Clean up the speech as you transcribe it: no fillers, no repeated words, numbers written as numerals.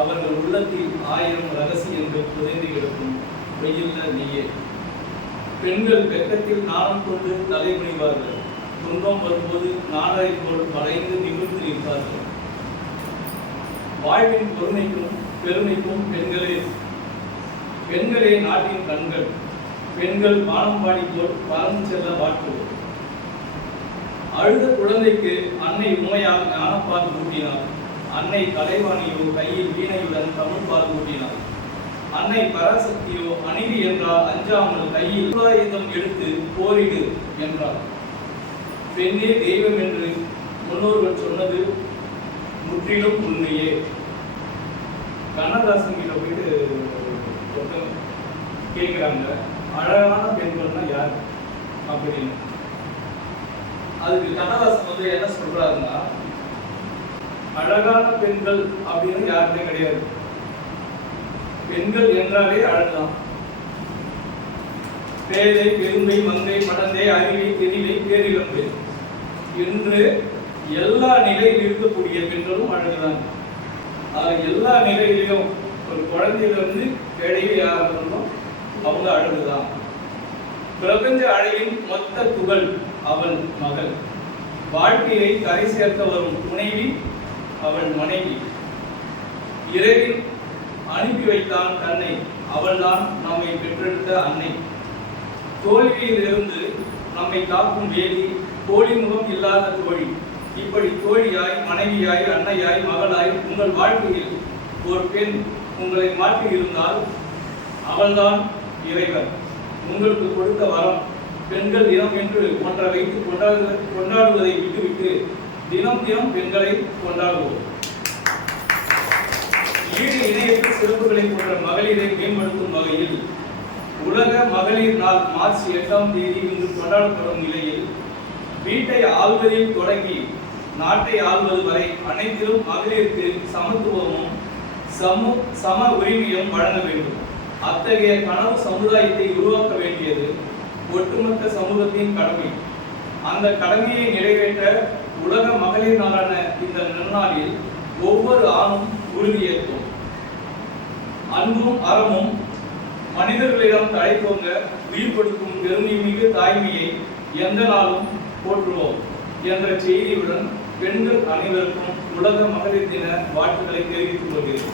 அவர்கள் உள்ளத்தில் 1000 ரகசியங்கள் புதைந்து கிடக்கும். வெயில்ல நீயே. பெண்கள் வெட்கத்தில் நாணம் கொண்டு தலைமுடிவார்கள். துன்பம் வரும்போது நாடரை போல் வளைந்து நிமிர்ந்து நிற்பார்கள். வாழ்வின் பொறுமைக்கும் பெருமைக்கும் பெண்களே நாட்டின் கண்கள். பெண்கள் வானம்பாடி போல் பறந்து செல்ல வாழ்த்துவோம். அழுத குழந்தைக்கு அன்னை உண்மையால் ஞானப்பால் ஊட்டினார். அன்னை கலைவாணியோ கையில் வீணையுடன் தமிழ் பால் ஊட்டினார். அன்னை பராசக்தியோ அநீதி என்றால் அஞ்சாமல் கையில் ஆயுதம் எடுத்து போரிடு என்றார். பெண்ணே தெய்வம் என்று முன்னோர்கள் சொன்னது முற்றிலும் உண்மையே. கண்ணதாசன் கிட்ட போயிட்டு கேட்குறாங்க, அழகான பெண்கள்னா யார் அப்படின்னு. அதுக்கு கண்ணதாசன் என்ன சொல்றாருன்னா, அழகான பெண்கள் அப்படின்னு யாருமே கிடையாது. பெண்கள் என்றாலே அழகுதான். பேதை பெருமை மங்கை மடந்தை அறிவை தெரியலை பேரிழம்பு என்று எல்லா நிலையில் இருக்கக்கூடிய பெண்களும் அழகுதான். எல்லா நிலையிலையும் ஒரு குழந்தையிலிருந்து பேடையில் யார் இருந்தாலும் அவங்க அழகுதான். பிரபஞ்ச அழகின் மொத்த துகள் அவள் மகள். வாழ்க்கையை கரை சேர்க்க வரும் துணைவி அவள் மனைவி. இரவில் அனுப்பி வைத்தான் தன்னை, அவள்தான் நம்மை பெற்றெடுத்த அன்னை. தோல்வியிலிருந்து நம்மை காக்கும் வேலி, தோழி முகம் இல்லாத தோழி. இப்படி தோழியாய், மனைவியாய், அன்னையாய், மகளாய் உங்கள் வாழ்க்கையில் ஒரு பெண் உங்களை மாற்றி இருந்தால் அவள்தான் இறைவன் உங்களுக்கு கொடுத்த வரம். பெண்கள் தினம் என்று ஒன்றை வைத்து கொண்டாடுவதை விட்டுவிட்டு தினம் தினம் பெண்களை கொண்டாடுவோம். ஈடு இணையற்ற சிறப்புகளை போன்ற மகளிரை மேம்படுத்தும் வகையில் உலக மகளிர் நாள் மார்ச் 8ஆம் தேதி இன்று கொண்டாடப்படும் நிலையில், வீட்டை ஆள்வதில் தொடங்கி நாட்டை ஆள்வது வரை அனைத்திலும் மகளிருக்கு சமத்துவமும் சம உரிமையும் வழங்க வேண்டும். அத்தகைய கனவு சமுதாயத்தை உருவாக்க வேண்டியது ஒட்டுமொத்த சமூகத்தின் கடமை. அந்த கடமையை நிறைவேற்ற உலக மகளிர் நாளான இந்த நன்னாளில் ஒவ்வொரு ஆணும் உறுதியேற்போம். அன்பும் அறமும் மனிதர்களிடம் தழைத்தோங்க உயிர் கொடுக்கும் பெருமைமிகு தாய்மையை எந்த நாளும் போற்றுவோம் என்ற செய்தியுடன் பெண்கள் அனைவருக்கும் உலக மகளிர் தின வாழ்த்துக்களை தெரிவித்துக் கொள்கிறேன்.